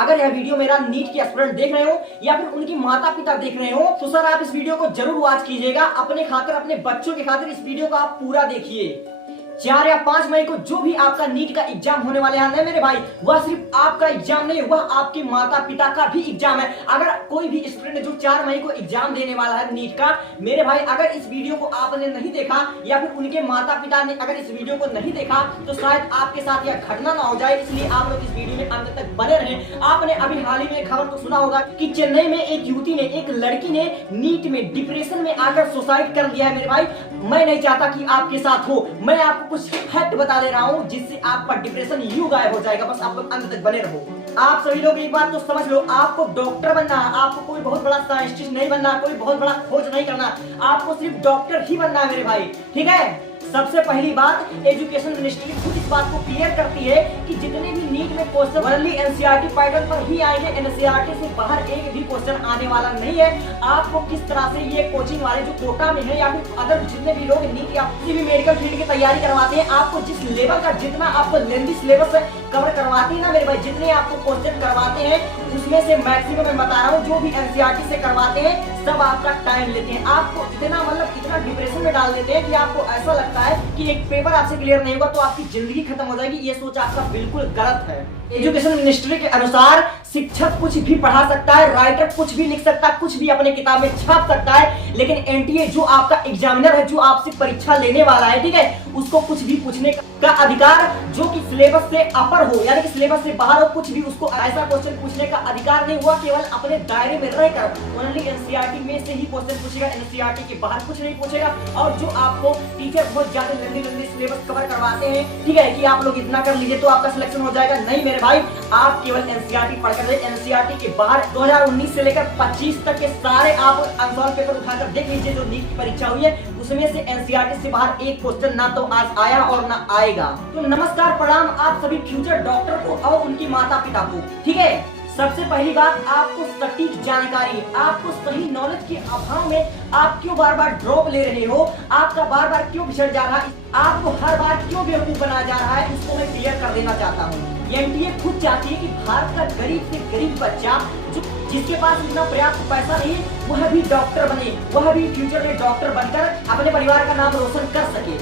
अगर यह वीडियो मेरा नीट के एस्पिरेंट देख रहे हो या फिर उनकी माता पिता देख रहे हो तो सर आप इस वीडियो को जरूर वॉच कीजिएगा। अपने खातिर, अपने बच्चों के खातिर इस वीडियो को आप पूरा देखिए। 4 या 5 मई को जो भी आपका नीट का एग्जाम होने वाले हैं मेरे भाई, वह सिर्फ आपका एग्जाम नहीं, वह आपके माता पिता का भी एग्जाम है। अगर कोई भी स्टूडेंट जो 4 मई को एग्जाम देने वाला है नीट का, मेरे भाई अगर इस वीडियो को आपने नहीं देखा या फिर उनके माता पिता ने अगर इस वीडियो को नहीं देखा तो शायद आपके साथ यह घटना ना हो जाए, इसलिए आप लोग इस वीडियो में अंत तक बने रहें। आपने अभी हाल ही में खबर तो सुना होगा कि चेन्नई में एक युवती ने, एक लड़की ने नीट में डिप्रेशन में आकर सुसाइड कर लिया है। मेरे भाई मैं नहीं चाहता कि आपके साथ हो, मैं आपको कुछ फैक्ट बता दे रहा हूं जिससे आपका डिप्रेशन यूं गायब हो जाएगा। बस आप लोग अंत तक बने रहो। आप सभी लोग एक बात तो समझ लो, आपको डॉक्टर बनना है, आपको कोई बहुत बड़ा साइंटिस्ट नहीं बनना, कोई बहुत बड़ा खोज नहीं करना, आपको सिर्फ डॉक्टर ही बनना है मेरे भाई, ठीक है। सबसे पहली बात, एजुकेशन मिनिस्ट्री खुद इस बात को क्लियर करती है कि जितने भी नीट में क्वेश्चन ओनली एनसीईआरटी पैटर्न पर ही आएंगे, एनसीईआरटी से बाहर एक भी क्वेश्चन आने वाला नहीं है। आपको किस तरह से ये कोचिंग वाले जो कोटा में है या फिर अदर जितने भी लोग नीट या किसी भी मेडिकल फील्ड की तैयारी करवाते हैं, आपको जिस लेवल का जितना आपको लेंथी सिलेबस कवर करवाते हैं ना मेरे भाई, जितने आपको क्वेश्चन करवाते हैं उसमें से मैक्सिमम मैं बता रहा हूँ जो भी एनसीईआरटी से करवाते हैं सब आपका टाइम लेते हैं। आपको इतना इतना डिप्रेशन में डाल देते हैं कि आपको ऐसा लगता है कि एक पेपर आपसे क्लियर नहीं होगा तो आपकी जिंदगी खत्म हो जाएगी। ये सोच आपका बिल्कुल गलत है। एजुकेशन मिनिस्ट्री के अनुसार शिक्षक कुछ भी पढ़ा सकता है, राइटर कुछ भी लिख सकता है, कुछ भी अपने किताब में छाप सकता है, लेकिन एनटीए जो आपका एग्जामिनर है, जो आपसे परीक्षा लेने वाला है, ठीक है, उसको कुछ भी पूछने का अधिकार, जो कि सिलेबस से अपर हो यानी कि सिलेबस से बाहर हो, कुछ भी उसको ऐसा क्वेश्चन पूछने का अधिकार नहीं हुआ। केवल अपने दायरे में रहकर ओनली एनसीईआरटी में से ही क्वेश्चन पूछेगा, एनसीईआरटी के बाहर कुछ नहीं पूछेगा। और जो आपको टीचर बहुत ज्यादा लंबी सिलेबस कवर करवाते हैं, ठीक है, कि आप लोग इतना कर लीजिए तो आपका सिलेक्शन हो जाएगा, नहीं मेरे भाई, आप केवल एनसीईआरटी पढ़कर एनसीईआरटी के बाहर 2019 से लेकर 25 तक के सारे आप अनसॉल्व पेपर उठाकर देख लीजिए जो नीट की परीक्षा हुई है, उसमें से एनसीईआरटी से बाहर एक क्वेश्चन ना तो आज आया और ना आएगा। तो नमस्कार प्रणाम आप सभी फ्यूचर डॉक्टर को और उनकी माता पिता को, ठीक है। सबसे पहली बात, आपको सटीक जानकारी, आपको सही नॉलेज के अभाव में आप क्यों बार बार ड्रॉप ले रहे हो, आपका बार बार क्यों पिछड़ जा रहा है, आपको हर बार क्यों बेवकूफ बना जा रहा है, उसको मैं क्लियर कर देना चाहता हूँ। एनटीए खुद चाहती है कि भारत का गरीब से गरीब बच्चा जिसके पास इतना पर्याप्त पैसा नहीं है वह भी डॉक्टर बने, वह भी फ्यूचर में डॉक्टर बनकर अपने परिवार का नाम रोशन कर सके।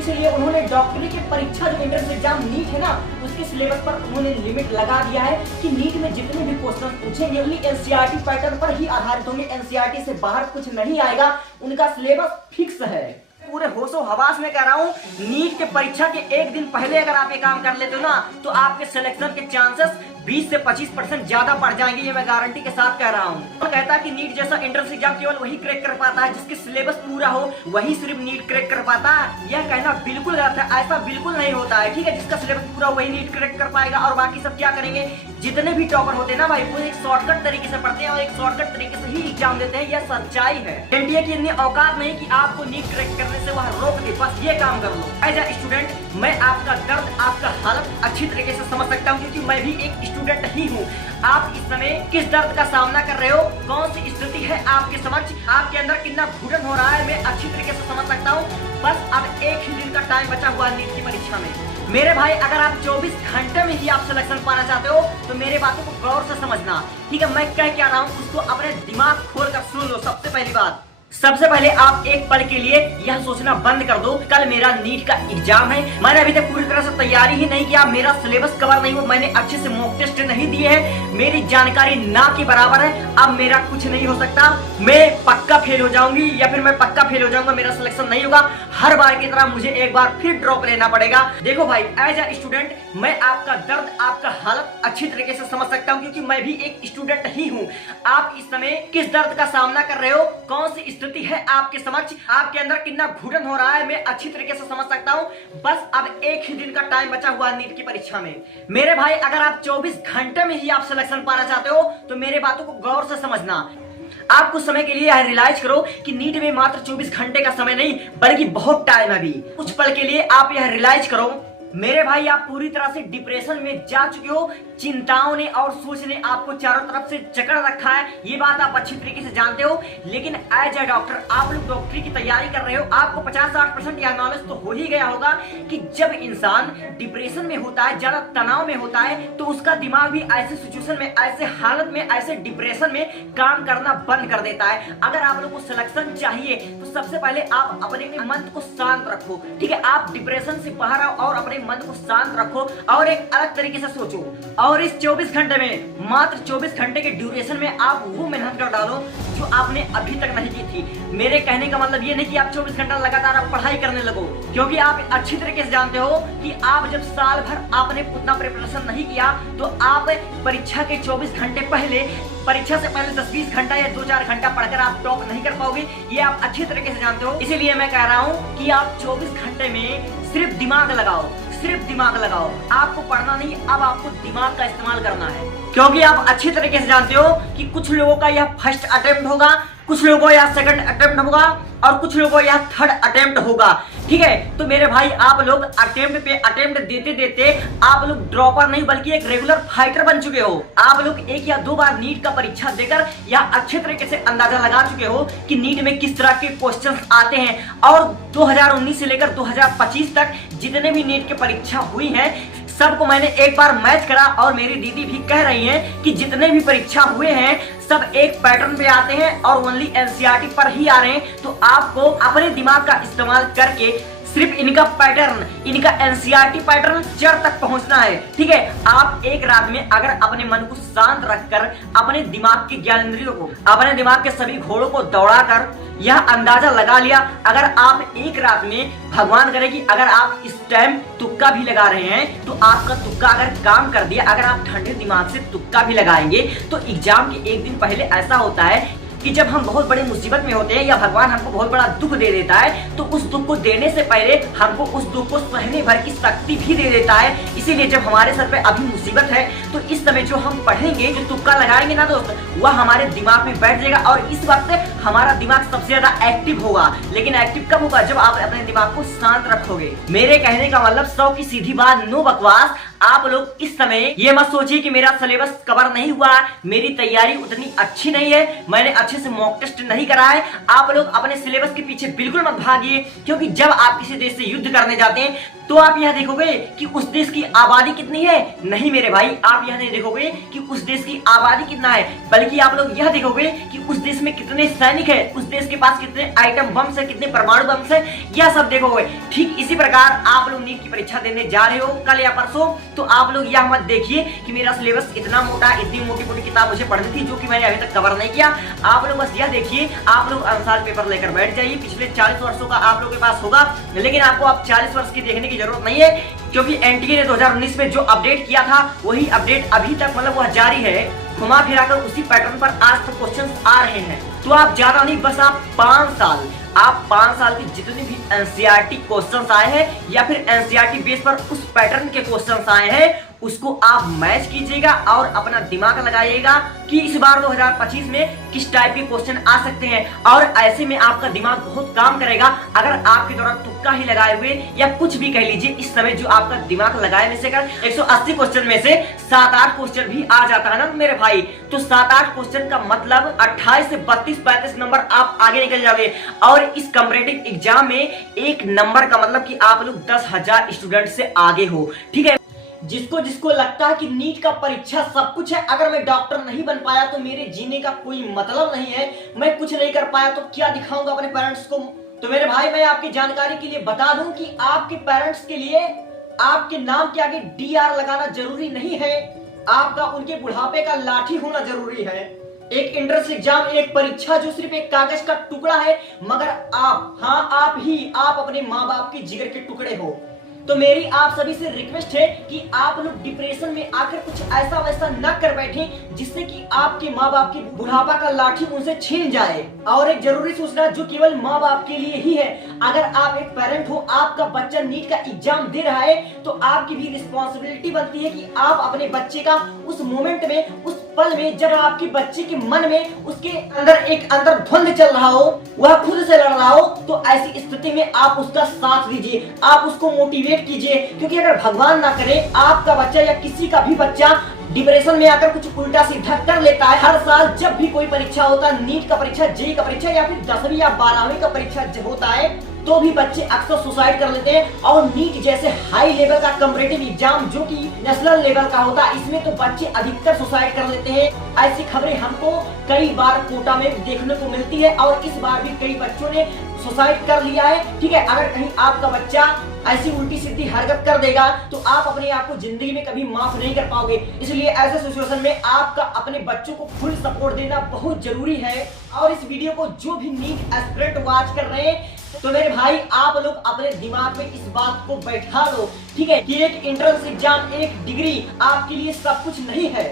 इसलिए उन्होंने डॉक्टरी की परीक्षा जो एंट्रेंस एग्जाम नीट है ना, उसके सिलेबस पर उन्होंने लिमिट लगा दिया है कि नीट में जितने भी क्वेश्चन पूछेंगे उन्हीं एनसीईआरटी पैटर्न पर ही आधारित होंगे, एनसीईआरटी से बाहर कुछ नहीं आएगा, उनका सिलेबस फिक्स है। पूरे होशो हवास में कह रहा हूँ, नीट के परीक्षा के एक दिन पहले अगर आप ये काम कर लेते हो ना तो आपके सिलेक्शन के चांसेस 20 से 25% ज्यादा बढ़ जाएंगे, ये मैं गारंटी के साथ कह रहा हूँ। तो कहता है कि नीट जैसा एंट्रेंस एग्जाम केवल वही क्रैक कर पाता है जिसके सिलेबस पूरा हो, वही सिर्फ नीट क्रैक कर पाता है। यह कहना बिल्कुल गलत है, ऐसा बिल्कुल नहीं होता है, ठीक है। जिसका सिलेबस पूरा वही नीट क्रैक कर पाएगा और बाकी सब क्या करेंगे, जितने भी टॉपर होते हैं ना भाई, वो एक शॉर्टकट तरीके से पढ़ते हैं और एक शॉर्टकट तरीके से ही एग्जाम देते हैं, यह सच्चाई है। एनटीए की इतनी औकात नहीं कि आपको नीट क्रैक करने से वह रोक दे, बस ये काम कर लो। एज ए स्टूडेंट मैं आपका दर्द, आपका हालत अच्छी तरीके से समझ सकता हूँ क्योंकि मैं भी एक स्टूडेंट ही हूँ। आप इस समय किस दर्द का सामना कर रहे हो, कौन सी स्थिति है आपके समक्ष, आपके अंदर कितना घुटन हो रहा है, मैं अच्छी तरीके से समझ सकता हूँ। बस अब एक ही दिन का टाइम बचा हुआ नीट की परीक्षा में। मेरे भाई अगर आप 24 घंटे में ही आप सिलेक्शन पाना चाहते हो तो मेरे बातों को गौर से समझना, ठीक है। मैं कह क्या रहा हूँ उसको अपने दिमाग खोल कर सुन लो। सबसे पहली बात, सबसे पहले आप एक पल के लिए यह सोचना बंद कर दो कल मेरा नीट का एग्जाम है, मैंने अभी तक पूरी तरह से तैयारी ही नहीं किया, मेरा सिलेबस कवर नहीं हुआ, मैंने अच्छे से मॉक टेस्ट नहीं दिए हैं, मेरी जानकारी ना के बराबर है, अब मेरा कुछ नहीं हो सकता, मैं पक्का फेल हो जाऊंगी या फिर मैं पक्का फेल हो जाऊंगा, मेरा सिलेक्शन नहीं होगा, हर बार की तरह मुझे एक बार फिर ड्रॉप लेना पड़ेगा। देखो भाई एज ए स्टूडेंट मैं आपका दर्द, आपका हालत अच्छी तरीके से समझ सकता हूँ क्योंकि मैं भी एक स्टूडेंट ही हूँ। आप इस समय किस दर्द का सामना कर रहे हो, कौन सी स्थिति है आपके समक्ष, आपके अंदर कितना घुटन हो रहा है, मैं अच्छी तरीके से समझ सकता हूं। बस अब एक ही दिन का टाइम बचा हुआ नीट की परीक्षा में। मेरे भाई अगर आप 24 घंटे में ही आप सिलेक्शन पाना चाहते हो तो मेरे बातों को गौर से समझना। आप कुछ समय के लिए यह रियलाइज करो कि नीट में मात्र 24 घंटे का समय नहीं बल्कि बहुत टाइम है। अभी कुछ पल के लिए आप यह रियलाइज करो मेरे भाई आप पूरी तरह से डिप्रेशन में जा चुके हो। चिंताओं ने और सोच ने आपको चारों तरफ से जकड़ रखा है, ये बात आप अच्छी तरीके से जानते हो। लेकिन एज ए डॉक्टर आप लोग डॉक्टरी की तैयारी कर रहे हो, आपको 50-60% यह नॉलेज तो हो ही गया होगा कि जब इंसान डिप्रेशन में होता है, ज्यादा तनाव में होता है, तो उसका दिमाग भी ऐसे सिचुएशन में, ऐसे हालत में, ऐसे डिप्रेशन में काम करना बंद कर देता है। अगर आप लोग को सिलेक्शन चाहिए तो सबसे पहले आप अपने मन को शांत रखो, ठीक है। आप डिप्रेशन से बाहर आओ और अपने मन को शांत रखो और एक अलग तरीके से सोचो। और इस 24 घंटे में, मात्र 24 घंटे के ड्यूरेशन में आप वो मेहनत कर डालो जो आपने अभी तक नहीं की थी। मेरे कहने का मतलब ये नहीं कि आप 24 घंटा लगातार आप पढ़ाई करने लगो, क्योंकि आप अच्छी तरीके से जानते हो कि आप जब साल भर आपने उतना प्रिपरेशन नहीं किया तो आप परीक्षा के 24 घंटे पहले, परीक्षा से पहले 10-20 घंटा या 2-4 घंटा पढ़कर आप टॉप नहीं कर पाओगे। ये आप अच्छी तरीके से जानते हो। इसीलिए मैं कह रहा हूँ कि आप 24 घंटे में सिर्फ दिमाग लगाओ, सिर्फ दिमाग लगाओ। आपको पढ़ना नहीं, अब आपको दिमाग का इस्तेमाल करना है, क्योंकि आप अच्छी तरीके से जानते हो कि कुछ लोगों का यह फर्स्ट अटेम्प्ट होगा, कुछ लोगों को यह सेकंड अटेम्प्ट होगा और कुछ लोगों को यह थर्ड अटेम्प्ट होगा, ठीक है। तो मेरे भाई आप लोग अटेम्प्ट पे अटेम्प्ट देते देते आप लोग ड्रॉपर नहीं बल्कि एक रेगुलर फाइटर बन चुके हो। आप लोग 1 या 2 बार नीट का परीक्षा देकर यह अच्छे तरीके से अंदाजा लगा चुके हो कि नीट में किस तरह के क्वेश्चंस आते हैं। और 2019 से लेकर 2025 तक जितने भी नीट की परीक्षा हुई है सबको मैंने एक बार मैच करा और मेरी दीदी भी कह रही हैं कि जितने भी परीक्षा हुए हैं सब एक पैटर्न पे आते हैं और ओनली एनसीईआरटी पर ही आ रहे हैं। तो आपको अपने दिमाग का इस्तेमाल करके सिर्फ इनका पैटर्न, इनका एनसीईआरटी पैटर्न जड़ तक पहुंचना है, ठीक है। आप एक रात में अगर अपने मन को शांत रखकर अपने दिमाग के ज्ञानेंद्रियों को, अपने दिमाग के सभी घोड़ों को दौड़ाकर यह अंदाजा लगा लिया, अगर आप एक रात में, भगवान करे कि अगर आप इस टाइम तुक्का भी लगा रहे हैं तो आपका तुक्का अगर काम कर दिया, अगर आप ठंडे दिमाग से तुक्का भी लगाएंगे तो एग्जाम के एक दिन पहले ऐसा होता है कि जब हम बहुत बड़ी मुसीबत में होते हैं या भगवान हमको बहुत बड़ा दुख दे देता है तो उस दुख को देने से पहले हमको उस दुख को सहने भर की शक्ति भी दे देता है। इसीलिए जब हमारे सर पे अभी मुसीबत है तो इस समय जो हम पढ़ेंगे, जो तुक्का लगाएंगे ना दोस्त, वह हमारे दिमाग में बैठ जाएगा और इस वक्त हमारा दिमाग सबसे ज्यादा एक्टिव होगा। लेकिन एक्टिव कब होगा? जब आप अपने दिमाग को शांत रखोगे। मेरे कहने का मतलब 100 की सीधी बात, नो बकवास। आप लोग इस समय ये मत सोचिए कि मेरा सिलेबस कवर नहीं हुआ, मेरी तैयारी उतनी अच्छी नहीं है, मैंने अच्छे से मॉक टेस्ट नहीं करा है। आप लोग अपने सिलेबस के पीछे बिल्कुल मत भागिए, क्योंकि जब आप किसी देश से युद्ध करने जाते हैं तो आप यह देखोगे कि उस देश की आबादी कितनी है। नहीं मेरे भाई, आप यह नहीं देखोगे कि उस देश की आबादी कितना है, बल्कि आप लोग यह देखोगे कि उस देश में कितने सैनिक है, उस देश के पास कितने आइटम बम है, कितने परमाणु बम है, यह सब देखोगे। ठीक इसी प्रकार आप लोग नीट की परीक्षा देने जा रहे हो कल या परसों, तो आप लोग यह मत देखिए कि मेरा सिलेबस इतना मोटा, इतनी मोटी मोटी किताब मुझे पढ़नी थी जो कि मैंने अभी तक कवर नहीं किया। आप लोग बस यह देखिए, आप लोग अनुसार पेपर लेकर बैठ जाइए। पिछले 40 वर्षों का आप लोगों के पास होगा, लेकिन आपको अब 40 वर्ष की देखने की जरूरत नहीं है, क्योंकि एनटीए ने 2019 में जो अपडेट किया था वही अपडेट अभी तक मतलब वह जारी है। घुमा फिराकर उसी पैटर्न पर आज तक क्वेश्चंस आ रहे हैं। तो आप ज्यादा नहीं, बस आप 5 साल के जितने भी एनसीईआरटी क्वेश्चंस आए हैं या फिर एनसीईआरटी बेस पर उस पैटर्न के क्वेश्चंस आए हैं उसको आप मैच कीजिएगा और अपना दिमाग लगाइएगा कि इस बार 2025 में किस टाइप के क्वेश्चन आ सकते हैं। और ऐसे में आपका दिमाग बहुत काम करेगा अगर आपके द्वारा तुक्का ही लगाए हुए या कुछ भी कह लीजिए इस समय जो आपका दिमाग लगाए में से अगर 180 क्वेश्चन में से 7-8 क्वेश्चन भी आ जाता है ना मेरे भाई, तो 7-8 क्वेश्चन का मतलब 28 से 32-35 नंबर आप आगे निकल जाओगे। और इस कॉम्पिटिटिव एग्जाम में एक नंबर का मतलब कि आप लोग 10,000 स्टूडेंट से आगे हो, ठीक है। जिसको जिसको लगता है कि नीट का परीक्षा सब कुछ है, अगर मैं डॉक्टर नहीं बन पाया तो मेरे जीने का कोई मतलब नहीं है, मैं कुछ नहीं कर पाया तो क्या दिखाऊंगा अपने पेरेंट्स को। तो मेरे भाई मैं आपकी जानकारी के लिए बता दूं कि आपके पेरेंट्स के लिए आपके नाम के आगे DR लगाना जरूरी नहीं है, आपका उनके बुढ़ापे का लाठी होना जरूरी है। एक एंट्रेंस एग्जाम, एक परीक्षा जो सिर्फ एक कागज का टुकड़ा है, मगर आप अपने माँ बाप के जिगर के टुकड़े हो। तो मेरी आप सभी से रिक्वेस्ट है कि आप लोग डिप्रेशन में आकर कुछ ऐसा वैसा न कर बैठे जिससे कि आपके माँ बाप की बुढ़ापा का लाठी उनसे छीन जाए। और एक जरूरी सूचना जो केवल माँ बाप के लिए ही है, अगर आप एक पेरेंट हो, आपका बच्चा नीट का एग्जाम दे रहा है तो आपकी भी रिस्पॉन्सिबिलिटी बनती है कि आप अपने बच्चे का उस मोमेंट में, उस पल में जब आपके बच्चे के मन में उसके अंदर एक अंदर द्वंद चल रहा हो, वह खुद से लड़ रहा हो, तो ऐसी स्थिति में आप उसका साथ दीजिए, आप उसको मोटिवेट कीजिए। क्योंकि अगर भगवान ना करे आपका बच्चा या किसी का भी बच्चा डिप्रेशन में आकर कुछ उल्टा सीधा कर लेता है, हर साल जब भी कोई परीक्षा होता है, नीट का परीक्षा, जेईई का परीक्षा या फिर 10वीं या 12वीं का परीक्षा होता है, तो भी बच्चे अक्सर सुसाइड कर लेते हैं। और नीट जैसे हाई लेवल का कॉम्पिटिटिव एग्जाम जो कि नेशनल लेवल का होता है, इसमें तो बच्चे अधिकतर सुसाइड कर लेते हैं। ऐसी खबरें हमको कई बार कोटा में देखने को मिलती है और इस बार भी कई बच्चों ने सुसाइड कर लिया है। ठीक है, अगर कहीं आपका बच्चा ऐसी उल्टी सीधी हरकत कर देगा तो आप अपने आप को जिंदगी में कभी माफ नहीं कर पाओगे। इसलिए ऐसे सिचुएशन में आपका अपने बच्चों को फुल सपोर्ट देना बहुत जरूरी है। और इस वीडियो को जो भी नीट एस्पिरेंट वॉच कर रहे हैं, तो मेरे भाई आप लोग अपने दिमाग में इस बात को बैठा लो, ठीक है, कि एक एंट्रेंस एग्जाम, एक डिग्री आपके लिए सब कुछ नहीं है।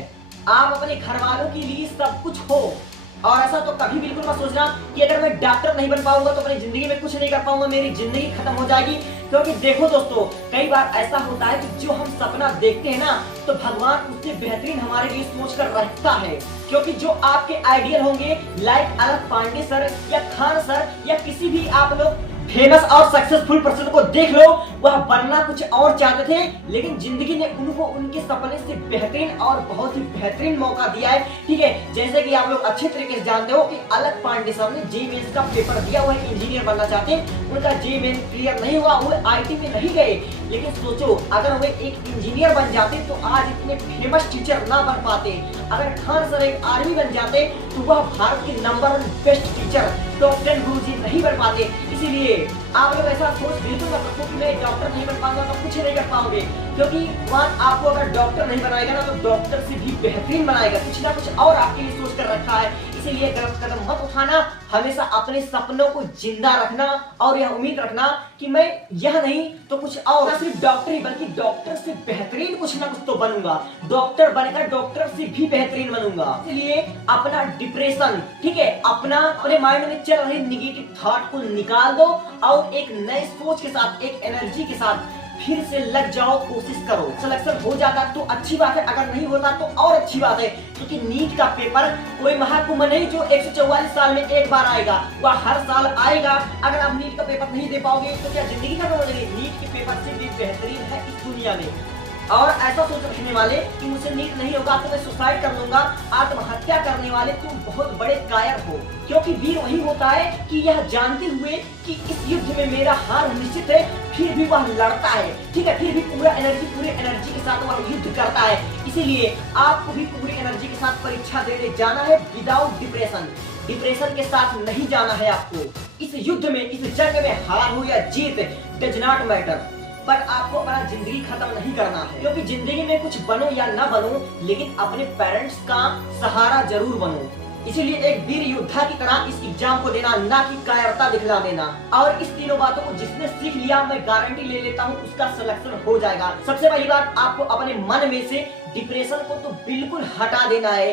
आप अपने घर वालों के लिए सब कुछ हो। और ऐसा तो कभी बिल्कुल मत सोचना कि अगर मैं डॉक्टर नहीं बन पाऊंगा तो अपनी जिंदगी में कुछ नहीं कर पाऊंगा, मेरी जिंदगी खत्म हो जाएगी। क्योंकि देखो दोस्तों, कई बार ऐसा होता है कि जो हम सपना देखते हैं ना, तो भगवान उससे बेहतरीन हमारे लिए सोच कर रखता है। क्योंकि जो आपके आइडियल होंगे, लाइक अलग पांडे सर या खान सर या किसी भी आप लोग फेमस और सक्सेसफुल पर्सन को देख लो, वह बनना कुछ और चाहते थे, लेकिन जिंदगी ने उनको उनके सपने से बेहतरीन और बहुत ही बेहतरीन मौका दिया है। ठीक है, जैसे कि आप लोग अच्छे तरीके से जानते हो कि अलग पांडे साहब ने जेईई मेंस का पेपर दिया, वह इंजीनियर बनना चाहते हैं, उनका जेईई मेंस क्लियर नहीं हुआ, वो आईटी में नहीं गए। लेकिन सोचो, अगर वे एक इंजीनियर बन जाते तो आज इतने फेमस टीचर ना बन पाते। अगर खान सर एक आर्मी बन जाते तो वह भारत के नंबर 1 बेस्ट टीचर, टॉप 10 गुरुजी नहीं बन पाते। इसीलिए आप लोग ऐसा सोच बिल्कुल मत रखो कि मैं डॉक्टर नहीं बन पाऊंगा तो कुछ नहीं कर पाओगे। क्योंकि भगवान आपको अगर डॉक्टर नहीं बनाएगा ना, तो डॉक्टर से भी बेहतरीन बनाएगा, कुछ ना कुछ और आपके लिए सोच कर रखा है। इसीलिए गलत कदम मत उठाना, हमेशा अपने सपनों को जिंदा रखना और यह उम्मीद रखना कि मैं यह नहीं तो कुछ और, ना सिर्फ डॉक्टर ही बल्कि डॉक्टर से बेहतरीन कुछ ना कुछ तो बनूंगा, डॉक्टर बनकर डॉक्टर से भी बेहतरीन बनूंगा। इसलिए अपना डिप्रेशन, ठीक है, अपने माइंड में चल रही निगेटिव थॉट को निकाल दो और एक नए सोच के साथ, एक एनर्जी के साथ फिर से लग जाओ, कोशिश करो। सिलेक्शन हो जाता तो अच्छी बात है, अगर नहीं होता तो और अच्छी बात है। क्योंकि नीट का पेपर कोई महाकुंभ नहीं जो 144 साल में एक बार आएगा, वह हर साल आएगा। अगर आप नीट का पेपर नहीं दे पाओगे तो क्या जिंदगी खत्म हो जाएगी? नीट के पेपर से भी बेहतरीन है इस दुनिया में। और ऐसा सोच रखने वाले कि मुझे नीट नहीं होगा तो मैं सुसाइड कर लूंगा, आत्महत्या करने वाले तुम बहुत बड़े कायर हो। क्योंकि वीर वही होता है कि यह जानते हुए कि इस युद्ध में मेरा हार निश्चित है, फिर भी वह लड़ता है। ठीक है, फिर भी पूरे एनर्जी के साथ वह युद्ध करता है। इसीलिए आपको भी पूरी एनर्जी के साथ परीक्षा देने जाना है, विदाउट डिप्रेशन के साथ नहीं जाना है आपको। इस युद्ध में, इस जंग में हार हो या जीत डज नॉट मैटर, पर आपको अपना जिंदगी खत्म नहीं करना है। क्योंकि जिंदगी में कुछ बनो या ना बनो, लेकिन अपने पेरेंट्स का सहारा जरूर बनो। इसीलिए एक वीर योद्धा की तरह इस एग्जाम को देना, ना कि कायरता दिखला देना। और इस तीनों बातों को जिसने सीख लिया, मैं गारंटी ले लेता हूँ उसका सिलेक्शन हो जाएगा। सबसे पहली बात, आपको अपने मन में से डिप्रेशन को तो बिल्कुल हटा देना है।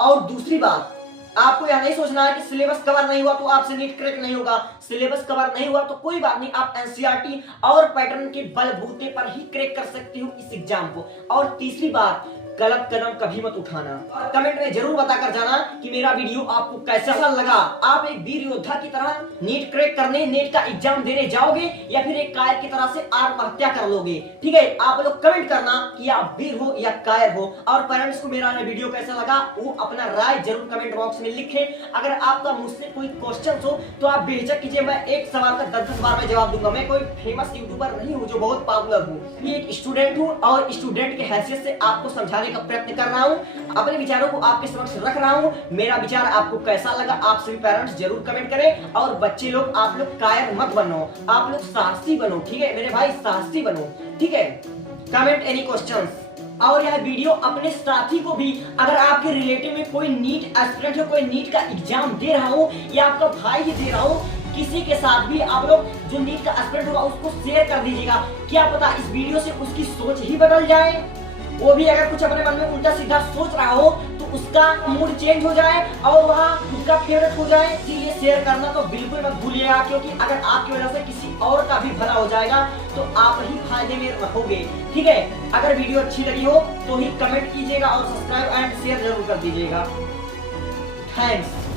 और दूसरी बात, आपको यह नहीं सोचना है कि सिलेबस कवर नहीं हुआ तो आपसे नीट क्रैक नहीं होगा। सिलेबस कवर नहीं हुआ तो कोई बात नहीं, आप एनसीईआरटी और पैटर्न के बलबूते पर ही क्रैक कर सकती हो इस एग्जाम को। और तीसरी बात, गलत कदम कभी मत उठाना। और कमेंट में जरूर बताकर जाना कि मेरा वीडियो आपको कैसा लगा। आप एक वीर योद्धा की तरह नीट क्रैक करने, नीट का एग्जाम देने जाओगे या फिर एक कायर की तरह से आत्महत्या कर लोगे? ठीक है, आप लोग कमेंट करना कि आप वीर हो या कायर हो। और पेरेंट्स को मेरा वीडियो कैसा लगा वो अपना राय जरूर कमेंट बॉक्स में लिखें। अगर आपका मुझसे कोई क्वेश्चन हो तो आप बेझिझक कीजिए, मैं एक सवाल का 10-10 बार में जवाब दूंगा। मैं कोई फेमस यूट्यूबर नहीं हूँ जो बहुत पॉपुलर हूँ, मैं एक स्टूडेंट हूँ और स्टूडेंट की हैसियत से आपको समझाने का प्रयत्न कर रहा हूं, अपने विचारों को आपके समक्ष रख रहा हूं। मेरा विचार आपको कैसा लगा आप सभी पेरेंट्स जरूर कमेंट करें। और बच्चे लोग, आप लोग कायर मत बनो, आप लोग साहसी बनो। ठीक है मेरे भाई, साहसी बनो। ठीक है, कमेंट एनी क्वेश्चंस। और यह वीडियो अपने साथी को भी, अगर आपके रिलेटिव में कोई नीट एस्पिरेंट हो, कोई नीट का एग्जाम दे रहा हो या आपका भाई ही दे रहा हो, किसी के साथ भी आप लोग जो नीट का एस्पिरेंट होगा उसको शेयर कर दीजिएगा। क्या पता इस वीडियो से उसकी सोच ही बदल जाए। वो भी अगर कुछ अपने मन में उल्टा सीधा सोच रहा हो तो उसका मूड चेंज हो जाए और वह उसका फेवरेट हो जाए। इसीलिए शेयर करना तो बिल्कुल मत भूलिएगा, क्योंकि अगर आपकी वजह से किसी और का भी भला हो जाएगा तो आप ही फायदे में रहोगे। ठीक है, अगर वीडियो अच्छी लगी हो तो ही कमेंट कीजिएगा और सब्सक्राइब एंड शेयर जरूर कर दीजिएगा। थैंक्स।